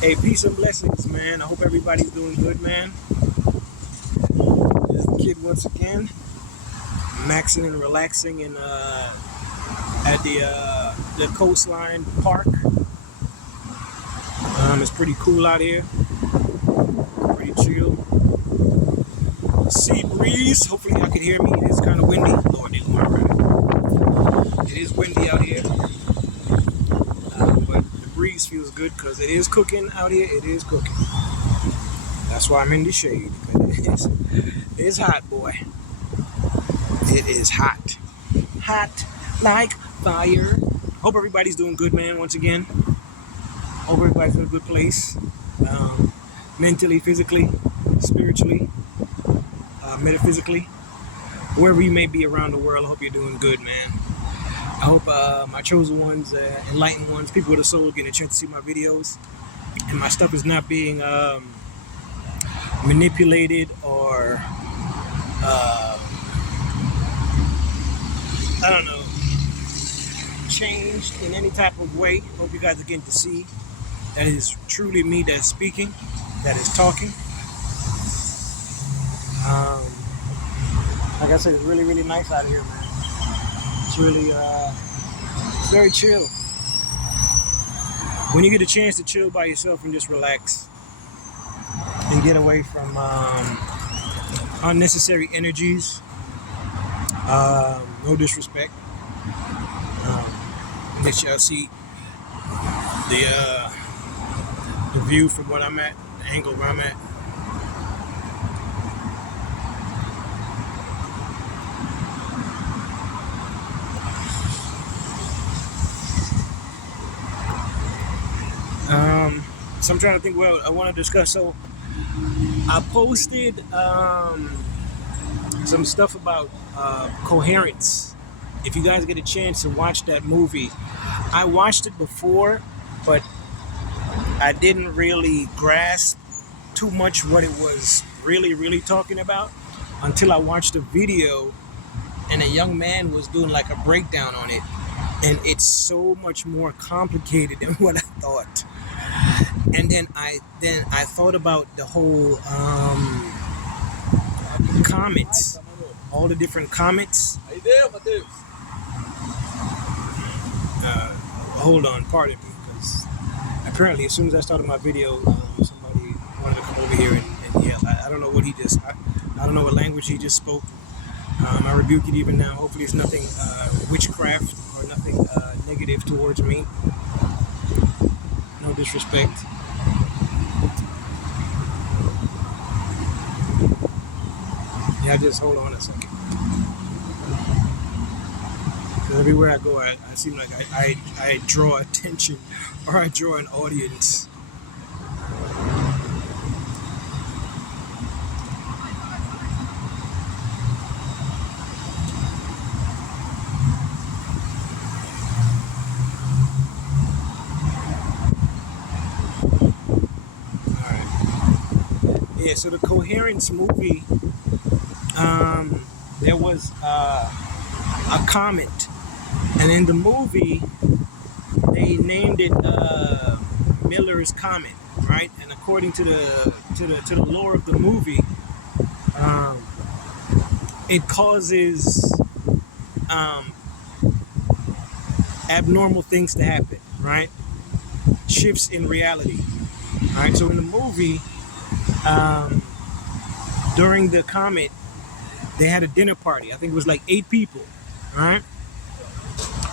Hey, peace and blessings, man. I hope everybody's doing good, man. This is the kid once again, maxing and relaxing at the coastline park. It's pretty cool out here, pretty chill. Sea breeze. Hopefully, y'all can hear me. It is kind of windy. Lord, it is windy out here, but the breeze feels good because it is cooking out here. It is cooking. That's why I'm in the shade. It's hot, boy. It is hot. Hot like fire. Hope everybody's doing good, man, once again. Hope everybody's in a good place. Mentally, physically, spiritually, metaphysically. Wherever you may be around the world, I hope you're doing good, man. I hope my chosen ones, enlightened ones, people with a soul getting a chance to see my videos. And my stuff is not being manipulated or I don't know, changed in any type of way. Hope you guys are getting to see that it is truly me that's speaking, that is talking. Like I said, it's really, really nice out here, man. It's really, it's very chill. When you get a chance to chill by yourself and just relax and get away from unnecessary energies, no disrespect. Let y'all see the view from what I'm at, the angle where I'm at. So I'm trying to think what I want to discuss. So I posted some stuff about coherence. If you guys get a chance to watch that movie, I watched it before, but I didn't really grasp too much what it was really talking about until I watched a video and a young man was doing like a breakdown on it. And it's so much more complicated than what I thought. And then I thought about the whole comets, all the different comets. Hold on, pardon me, because apparently as soon as I started my video, somebody wanted to come over here and yell. I don't know what he just, I don't know what language he just spoke. I rebuke it even now. Hopefully it's nothing witchcraft or nothing negative towards me. No disrespect. Yeah, just hold on a second. Because everywhere I go, I seem like I draw attention or I draw an audience. Yeah, so the Coherence movie, there was a comet, and in the movie they named it Miller's Comet, right? And according to the lore of the movie, it causes abnormal things to happen, right? Shifts in reality, right? So in the movie, during the comet, they had a dinner party. I think it was like 8 people, right?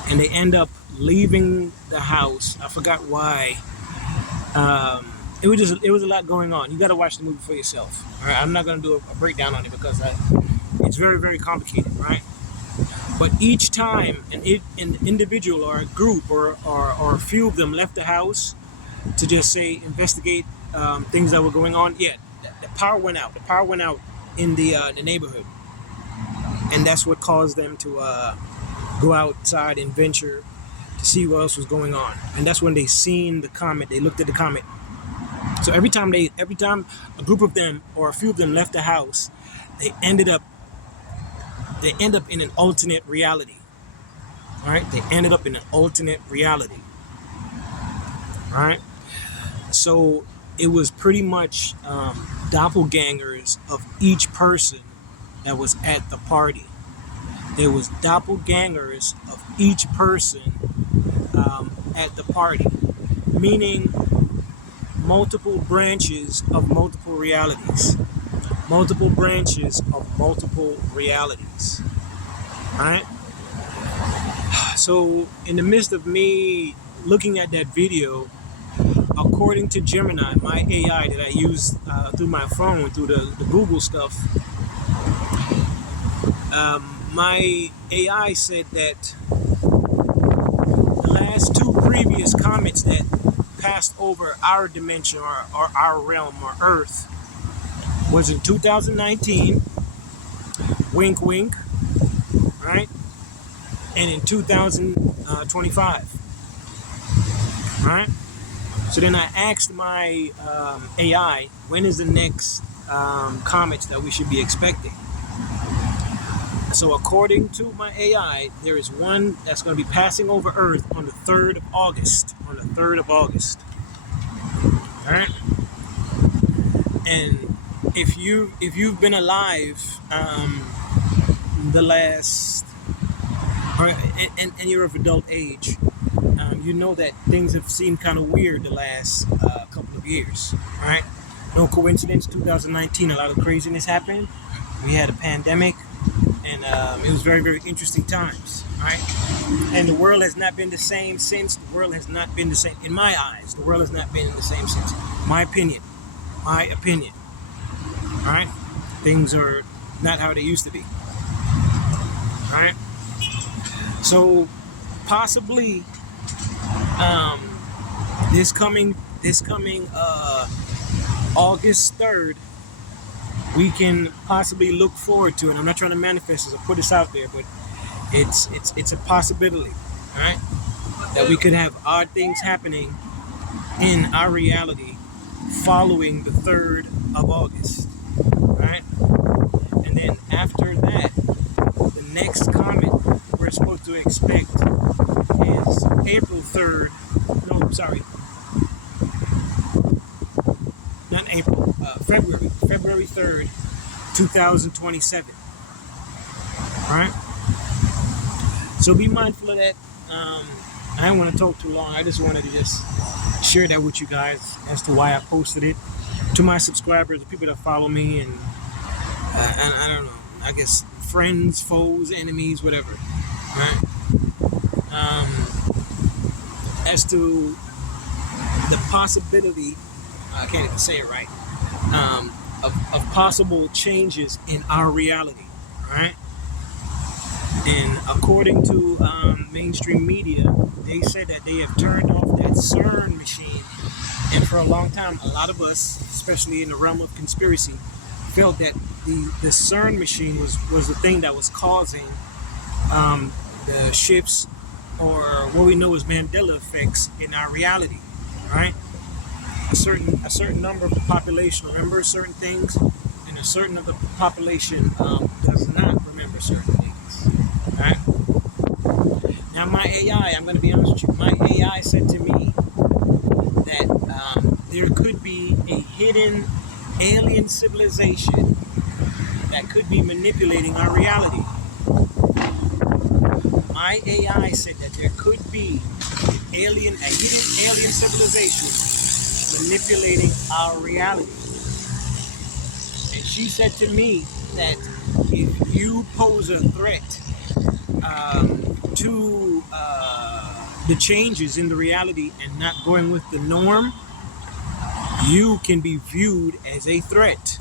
And they end up leaving the house. I forgot why. It was a lot going on. You got to watch the movie for yourself. All right? I'm not going to do a breakdown on it because it's very, very complicated, right? But each time an individual or a group or a few of them left the house to just say investigate things that were going on, yeah, the power went out. The power went out in the neighborhood, and that's what caused them to go outside and venture to see what else was going on. And that's when they seen the comet. They looked at the comet. So every time a group of them or a few of them left the house, they end up in an alternate reality. All right, they ended up in an alternate reality. All right. So it was pretty much doppelgangers of each person that was at the party. There was doppelgangers of each person at the party, meaning multiple branches of multiple realities. Multiple branches of multiple realities. Right? So, in the midst of me looking at that video, according to Gemini, my AI that I use through my phone, through the Google stuff, my AI said that the last two previous comets that passed over our dimension or our realm or Earth was in 2019, wink wink, right? And in 2025, right? So then I asked my AI, when is the next comets that we should be expecting? So according to my AI, there is one that's going to be passing over Earth on the 3rd of August. On the 3rd of August. All right? And if you've been alive the last, and you're of adult age, you know that things have seemed kind of weird the last couple of years, right? No coincidence, 2019, a lot of craziness happened. We had a pandemic, and it was very, very interesting times, right? And the world has not been the same since. The world has not been the same. In my eyes, the world has not been the same since. My opinion. My opinion. All right? Things are not how they used to be. All right? So, possibly, this coming August 3rd, we can possibly look forward to it. I'm not trying to manifest this or put this out there, but it's a possibility, right? That we could have odd things happening in our reality following the 3rd of August, right? And then after that, the next comet we're supposed to expect is April 3rd. No, sorry. Not April, February 3rd, 2027. All right? So be mindful of that. I don't want to talk too long. I just wanted to just share that with you guys as to why I posted it. To my subscribers, the people that follow me, and I don't know, I guess friends, foes, enemies, whatever. Right? As to the possibility, I can't even say it right, of possible changes in our reality, right? And according to mainstream media, they said that they have turned off that CERN machine. And for a long time, a lot of us, especially in the realm of conspiracy, felt that the CERN machine was the thing that was causing the shifts, or what we know as Mandela effects, in our reality, right? A certain number of the population remembers certain things, and a certain of the population does not remember certain things, right? Now my AI, I'm going to be honest with you, my AI said to me that there could be a hidden alien civilization that could be manipulating our reality. My AI said that there could be a hidden alien civilization manipulating our reality. And she said to me that if you pose a threat to the changes in the reality and not going with the norm, you can be viewed as a threat,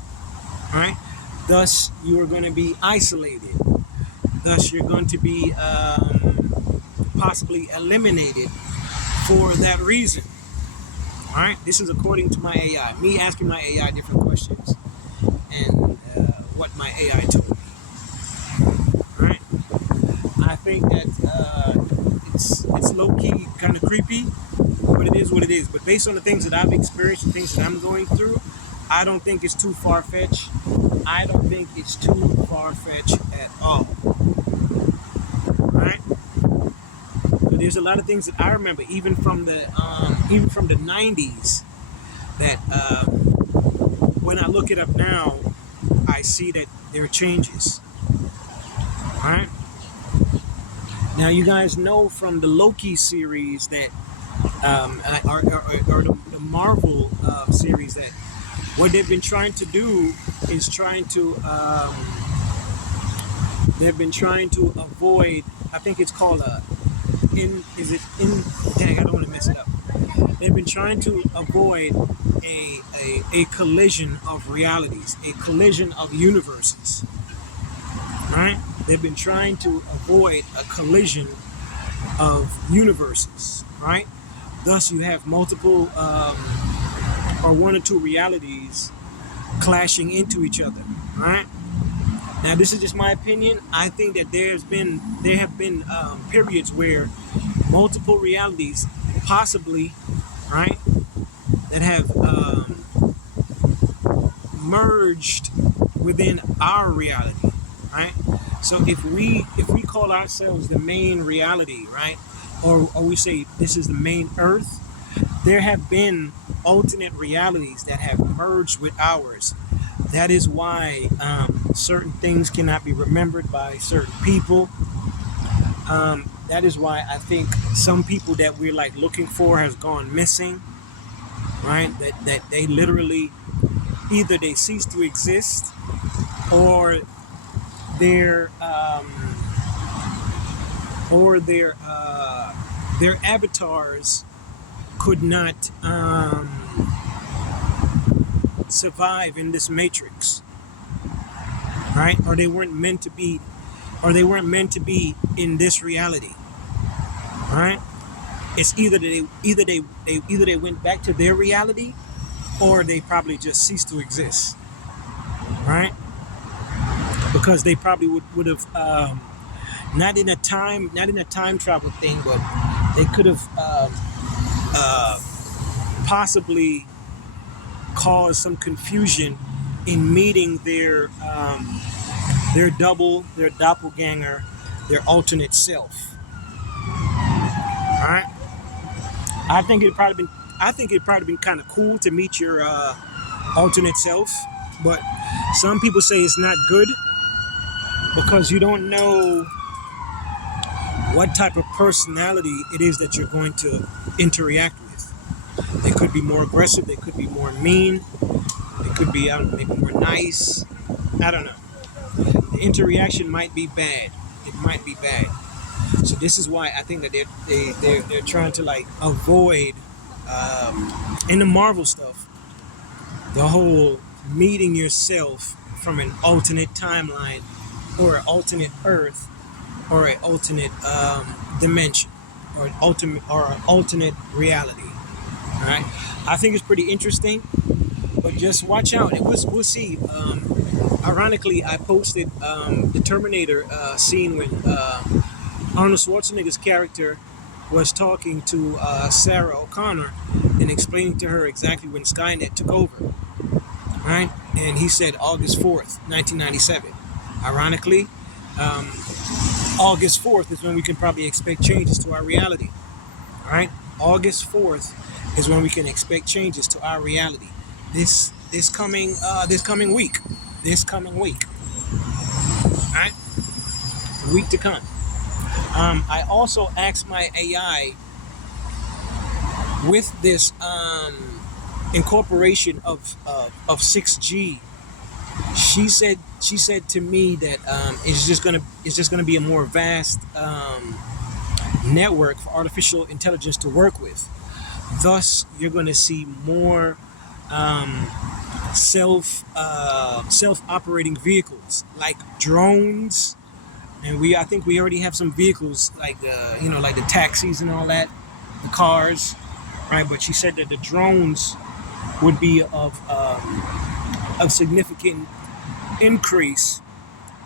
right? Thus, you are going to be isolated. Thus, you're going to be possibly eliminated for that reason. All right, this is according to my AI. Me asking my AI different questions, and what my AI told me. All right, I think that it's low key, kind of creepy, but it is what it is. But based on the things that I've experienced, the things that I'm going through, I don't think it's too far fetched. I don't think it's too far fetched at all. Right? But there's a lot of things that I remember, even from the 90s, that when I look it up now, I see that there are changes. All right. Now, you guys know from the Loki series that, or the Marvel series, that what they've been trying to do is they've been trying to avoid. I think it's called dang, I don't want to mess it up. They've been trying to avoid a collision of realities, a collision of universes. Right? They've been trying to avoid a collision of universes. Right? Thus, you have multiple or one or two realities clashing into each other. Right? Now, this is just my opinion. I think that there have been periods where multiple realities, possibly, right, that have merged within our reality, right? So if we call ourselves the main reality, right, or we say this is the main Earth, there have been alternate realities that have merged with ours. That is why certain things cannot be remembered by certain people. That is why I think some people that we're like looking for has gone missing, right? That they literally either they cease to exist or their their avatars could not survive in this matrix, right? Or they weren't meant to be, in this reality, right? It's either they went back to their reality, or they probably just ceased to exist, right? Because they probably would have not in a time travel thing, but they could have possibly caused some confusion in meeting their double, their doppelganger, their alternate self. All right. I think it probably been kind of cool to meet your alternate self, but some people say it's not good because you don't know what type of personality it is that you're going to interact with. They could be more aggressive. They could be more mean. They could be maybe more nice. I don't know. The interaction might be bad. It might be bad. So this is why I think that they're trying to like avoid in the Marvel stuff the whole meeting yourself from an alternate timeline or an alternate Earth or an alternate dimension or an alternate reality. All right, I think it's pretty interesting, but just watch out. We'll see. Ironically, I posted the Terminator scene when Arnold Schwarzenegger's character was talking to Sarah O'Connor and explaining to her exactly when Skynet took over. Right? And he said August 4th, 1997. Ironically, August 4th is when we can probably expect changes to our reality. Right? August 4th is when we can expect changes to our reality. This coming week. This coming week. Right? The week to come. I also asked my AI with this incorporation of 6G. She said to me that it's just gonna be a more vast network for artificial intelligence to work with. Thus, you're going to see more self-operating vehicles like drones. And I think we already have some vehicles like like the taxis and all that, the cars, right? But she said that the drones would be of significant increase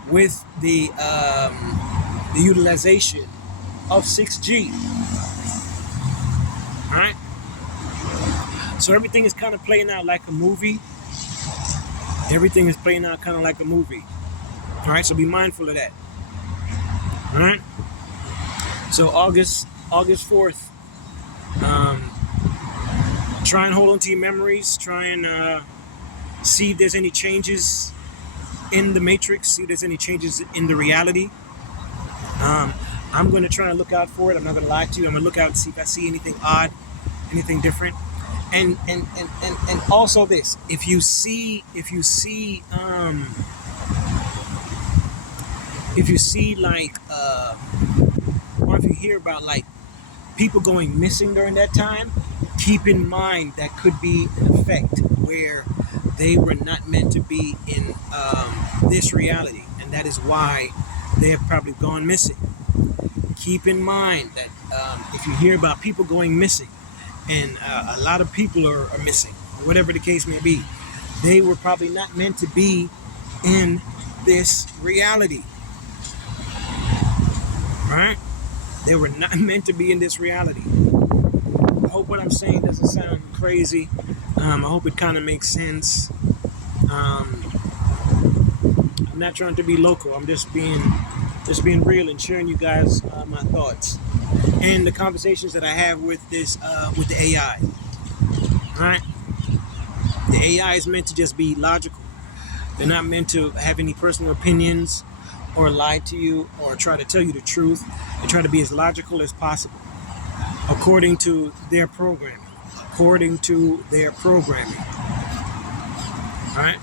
with the utilization of 6G. All right. So everything is kind of playing out like a movie. Everything is playing out kind of like a movie. All right. So be mindful of that. All right. So August 4th, Try and hold on to your memories. Try and see if there's any changes in the matrix. See if there's any changes in the reality. Um, I'm going to try and look out for it. I'm not going to lie to you. I'm going to look out and see if I see anything odd, anything different. And also this, if you see like or if you hear about like people going missing during that time, keep in mind that could be an effect where they were not meant to be in this reality, and that is why they have probably gone missing. Keep in mind that if you hear about people going missing, and a lot of people are missing, whatever the case may be, they were probably not meant to be in this reality, right? They were not meant to be in this reality. I hope what I'm saying doesn't sound crazy. I hope it kind of makes sense. I'm not trying to be local. I'm just being real and sharing you guys my thoughts and the conversations that I have with with the AI. All right, the AI is meant to just be logical. They're not meant to have any personal opinions or lie to you or try to tell you the truth. They try to be as logical as possible according to their programming. According to their programming. All right.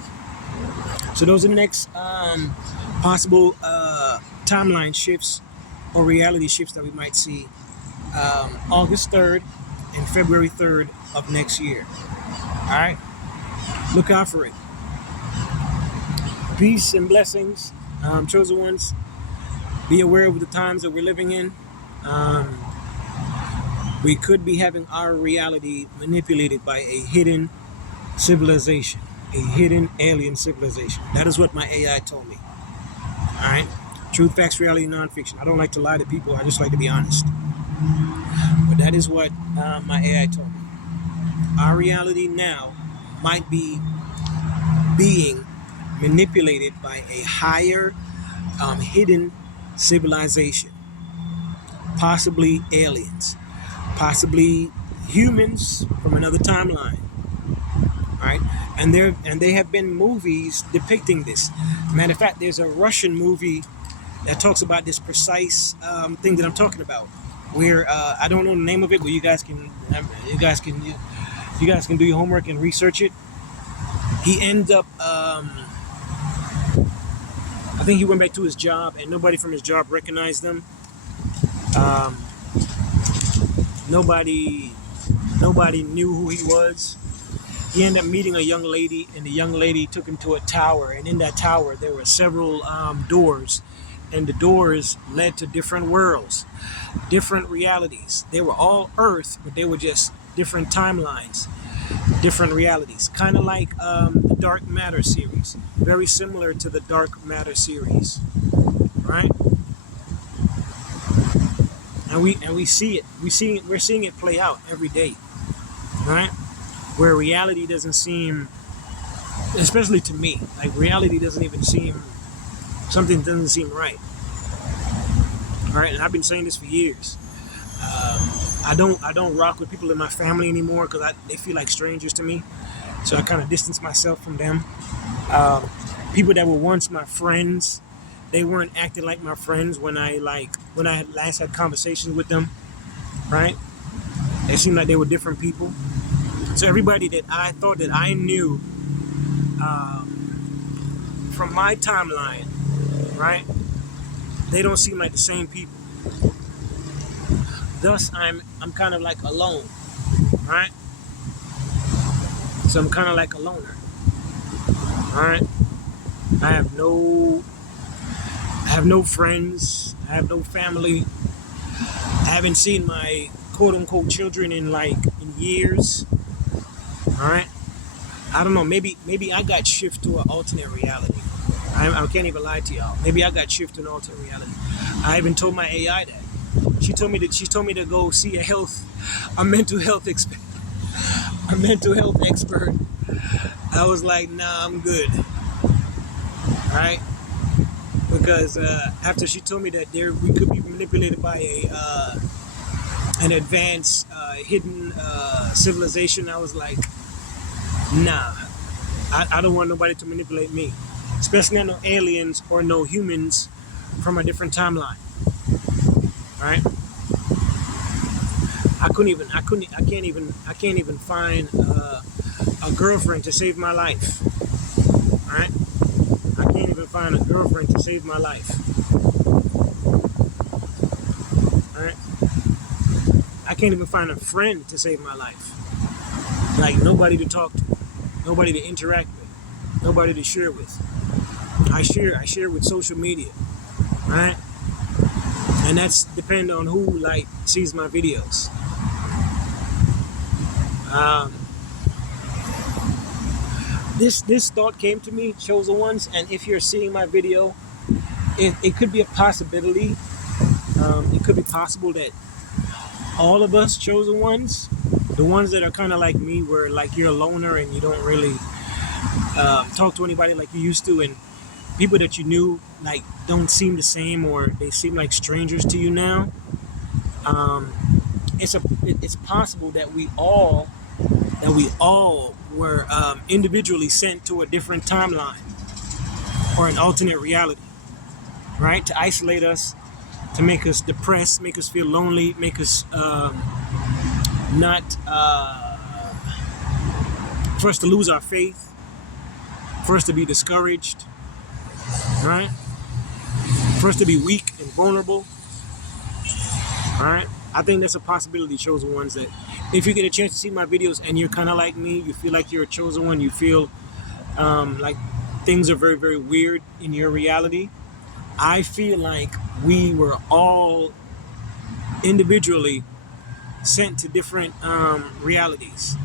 So those are the next possible timeline shifts or reality shifts that we might see August 3rd and February 3rd of next year. All right. Look out for it. Peace and blessings, chosen ones. Be aware of the times that we're living in. We could be having our reality manipulated by a hidden civilization, a hidden alien civilization. That is what my AI told me. All right? Truth, facts, reality, nonfiction. I don't like to lie to people. I just like to be honest. But that is what my AI told me. Our reality now might be being manipulated by a higher hidden civilization, possibly aliens, possibly humans from another timeline. All right, and they have been movies depicting this. Matter of fact, there's a Russian movie that talks about this precise thing that I'm talking about. Where I don't know the name of it, but you guys can do your homework and research it. He ends up. I think he went back to his job, and nobody from his job recognized him. Nobody knew who he was. He ended up meeting a young lady, and the young lady took him to a tower. And in that tower, there were several doors, and the doors led to different worlds, different realities. They were all Earth, but they were just different timelines, different realities. Kind of like the Dark Matter series, very similar to the Dark Matter series, right? And we see it. We're seeing it play out every day, right? Where reality doesn't seem, especially to me, like reality doesn't even seem, something doesn't seem right. All right, and I've been saying this for years. I don't rock with people in my family anymore because they feel like strangers to me. So I kind of distance myself from them. People that were once my friends, they weren't acting like my friends when I last had conversations with them, right? They seemed like they were different people. So everybody that I thought that I knew from my timeline, right? They don't seem like the same people. Thus, I'm kind of like alone, right? So I'm kind of like a loner, all right? I have no friends. I have no family. I haven't seen my quote unquote children in years. All right. I don't know. Maybe I got shifted to an alternate reality. I can't even lie to y'all. Maybe I got shifted to an alternate reality. I even told my AI that. She told me to go see a mental health expert. A mental health expert. I was like, nah, I'm good. All right. Because after she told me that we could be manipulated by an advanced hidden civilization, I was like, nah, I don't want nobody to manipulate me, especially not no aliens or no humans from a different timeline. All right, I can't even find a girlfriend to save my life. All right, I can't even find a girlfriend to save my life. All right, I can't even find a friend to save my life. Like nobody to talk to, nobody to interact with, nobody to share with. I share with social media, right? And that's depend on who like sees my videos. Um, this thought came to me, chosen ones, and if you're seeing my video, it could be a possibility. It could be possible that all of us chosen ones, the ones that are kind of like me, where like you're a loner and you don't really talk to anybody like you used to, and people that you knew like don't seem the same or they seem like strangers to you now. Um, it's possible that we all were individually sent to a different timeline or an alternate reality, right? To isolate us, to make us depressed, make us feel lonely, make us not for us to lose our faith, for us to be discouraged, right? For us to be weak and vulnerable. All right. I think that's a possibility, chosen ones, that if you get a chance to see my videos and you're kind of like me, you feel like you're a chosen one, you feel like things are very, very weird in your reality. I feel like we were all individually sent to different realities.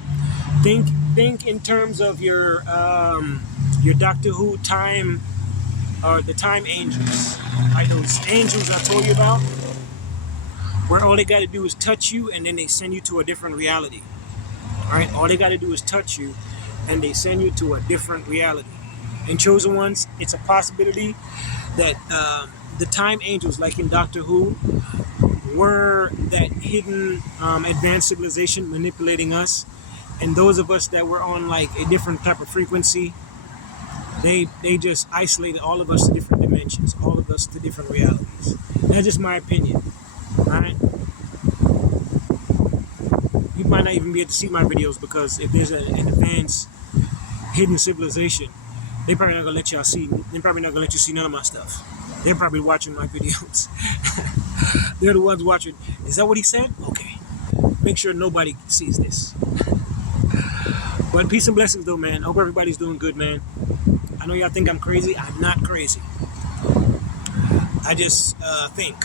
Think think in terms of your Doctor Who time or the time angels, like those angels I told you about, where all they got to do is touch you and then they send you to a different reality. All right, all they got to do is touch you and they send you to a different reality. And chosen ones, it's a possibility that the time angels, like in Doctor Who, were that hidden advanced civilization manipulating us, and those of us that were on like a different type of frequency, they just isolated all of us to different dimensions, all of us to different realities. That's just my opinion. All right, you might not even be able to see my videos because if there's an advanced hidden civilization, they probably not gonna let y'all see. They're probably not gonna let you see none of my stuff. They're probably watching my videos. They're the ones watching. Is that what he said? Okay. Make sure nobody sees this. But peace and blessings, though, man. I hope everybody's doing good, man. I know y'all think I'm crazy. I'm not crazy. I just think.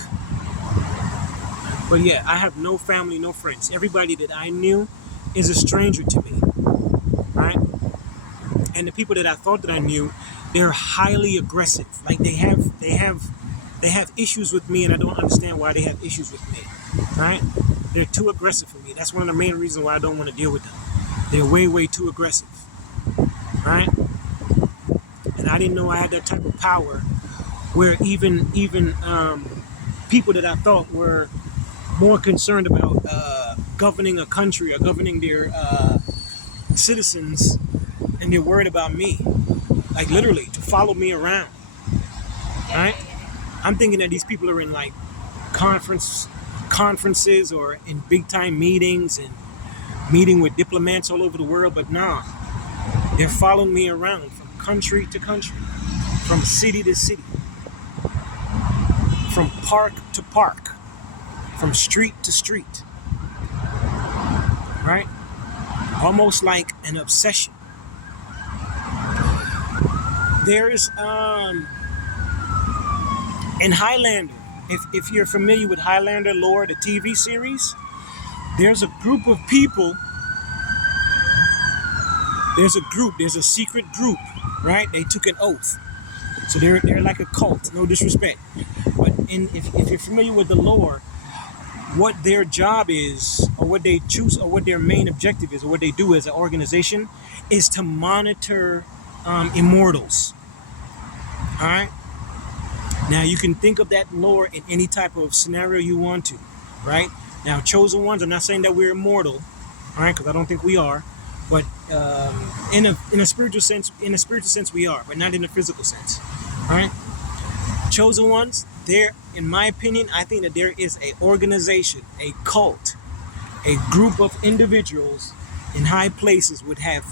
But yeah, I have no family, no friends. Everybody that I knew is a stranger to me, right? And the people that I thought that I knew, they're highly aggressive. Like they have issues with me, and I don't understand why they have issues with me, right? They're too aggressive for me. That's one of the main reasons why I don't want to deal with them. They're way, way too aggressive, right? And I didn't know I had that type of power, where even people that I thought were more concerned about governing a country or governing their citizens, and they're worried about me, like literally to follow me around, right? I'm thinking that these people are in like conferences or in big time meetings and meeting with diplomats all over the world, but nah, they're following me around from country to country, from city to city, from park to park, from street to street, right? Almost like an obsession. There's in Highlander, if you're familiar with Highlander lore, the TV series, there's a group of people, there's a secret group, right? They took an oath. So they're like a cult, no disrespect. But if you're familiar with the lore, what their job is, or what they choose, or what their main objective is, or what they do as an organization, is to monitor immortals. All right. Now you can think of that lore in any type of scenario you want to, right? Now, chosen ones, I'm not saying that we're immortal, all right, because I don't think we are, but in a spiritual sense, we are, but not in a physical sense, all right. Chosen ones, there, in my opinion, I think that there is a organization, a cult, a group of individuals in high places would have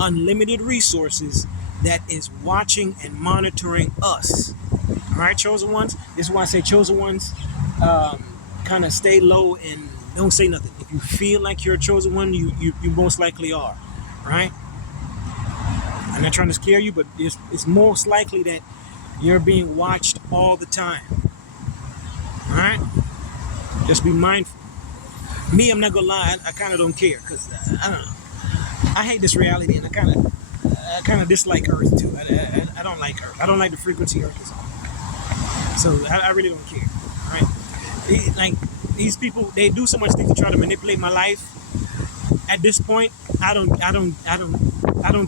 unlimited resources that is watching and monitoring us. All right, chosen ones. This is why I say chosen ones. Kind of stay low and don't say nothing. If you feel like you're a chosen one, you most likely are. Right? I'm not trying to scare you, but it's most likely that you're being watched all the time. All right? Just be mindful. Me, I'm not gonna lie. I kind of don't care because I don't know. I hate this reality, and I kind of dislike Earth too. I don't like Earth. I don't like the frequency Earth is on. So I really don't care. Right? Like these people, they do so much things to try to manipulate my life. At this point, I don't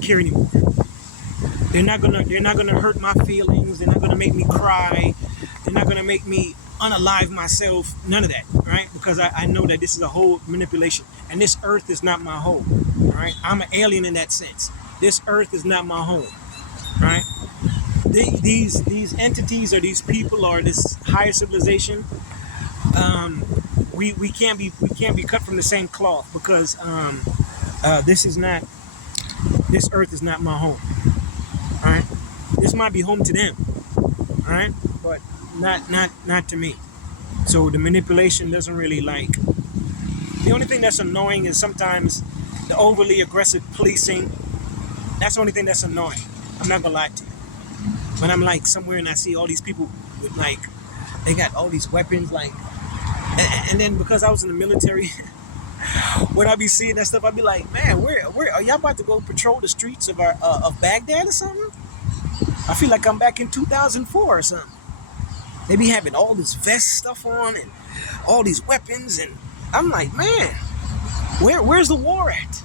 care anymore. They're not gonna hurt my feelings. They're not gonna make me cry. They're not gonna make me unalive myself. None of that, right? Because I know that this is a whole manipulation, and this Earth is not my home. Right? I'm an alien in that sense. This Earth is not my home. Right? These entities or these people or this higher civilization, we can't be cut from the same cloth because this Earth is not my home. All right, this might be home to them. All right, but not to me. So the manipulation doesn't really like. The only thing that's annoying is sometimes the overly aggressive policing. That's the only thing that's annoying. I'm not gonna lie to you. When I'm like somewhere and I see all these people with like, they got all these weapons, like, and then because I was in the military, when I be seeing that stuff, I be like, man, where are y'all about to go patrol the streets of of Baghdad or something? I feel like I'm back in 2004 or something. They be having all this vest stuff on and all these weapons, and I'm like, man, where's the war at?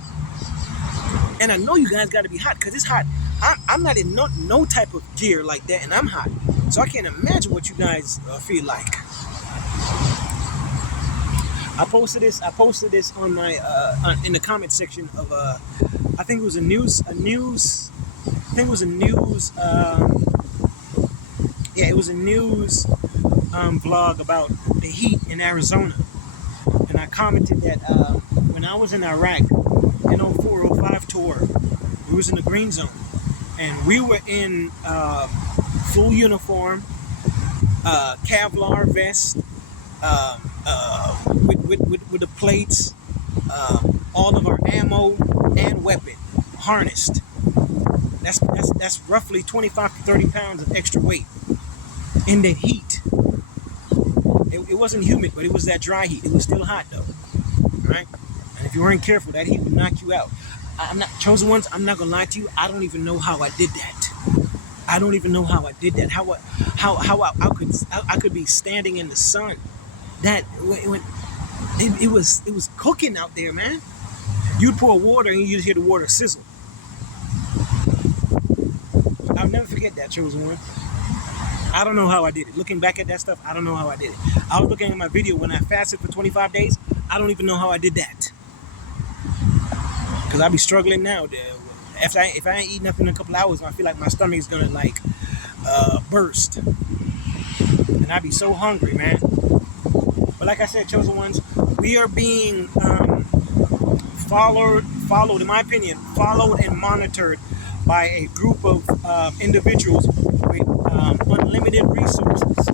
And I know you guys got to be hot because it's hot. I'm not in no type of gear like that, and I'm hot, so I can't imagine what you guys feel like. I posted this on my in the comment section of I think it was a news vlog about the heat in Arizona, and I commented that when I was in Iraq, in 0405 tour, we was in the green zone, and we were in full uniform, Kevlar vest, with the plates, all of our ammo and weapon harnessed. That's roughly 25 to 30 pounds of extra weight in the heat. It wasn't humid, but it was that dry heat. It was still hot though, right? And if you weren't careful, that heat would knock you out. I'm not chosen ones. I'm not gonna lie to you. I don't even know how I did that. I don't even know how I did that. How I could be standing in the sun. That when it was cooking out there, man. You'd pour water and you just hear the water sizzle. I'll never forget that, chosen one. I don't know how I did it. Looking back at that stuff, I don't know how I did it. I was looking at my video when I fasted for 25 days. I don't even know how I did that. Because I be struggling now. If I ain't eat nothing in a couple hours, I feel like my stomach is gonna like burst, and I be so hungry, man. But like I said, chosen ones, we are being followed, in my opinion, followed and monitored by a group of individuals with unlimited resources.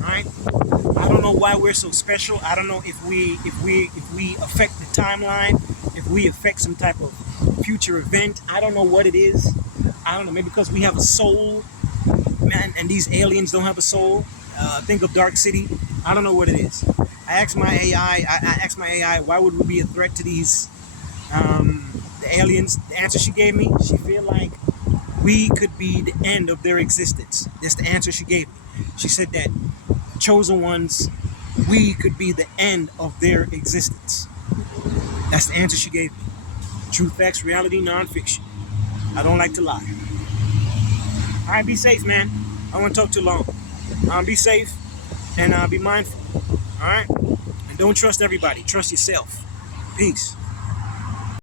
Right? I don't know why we're so special. I don't know if we affect the timeline, if we affect some type of future event. I don't know what it is. I don't know. Maybe because we have a soul, man, and these aliens don't have a soul. Think of Dark City. I don't know what it is. I asked my AI, why would we be a threat to these the aliens? The answer she gave me, she feel like we could be the end of their existence. That's the answer she gave me. She said that chosen ones, we could be the end of their existence. That's the answer she gave me. Truth, facts, reality, non-fiction. I don't like to lie. All right, be safe, man. I don't want to talk too long. Be safe and be mindful. All right. Don't trust everybody. Trust yourself. Peace.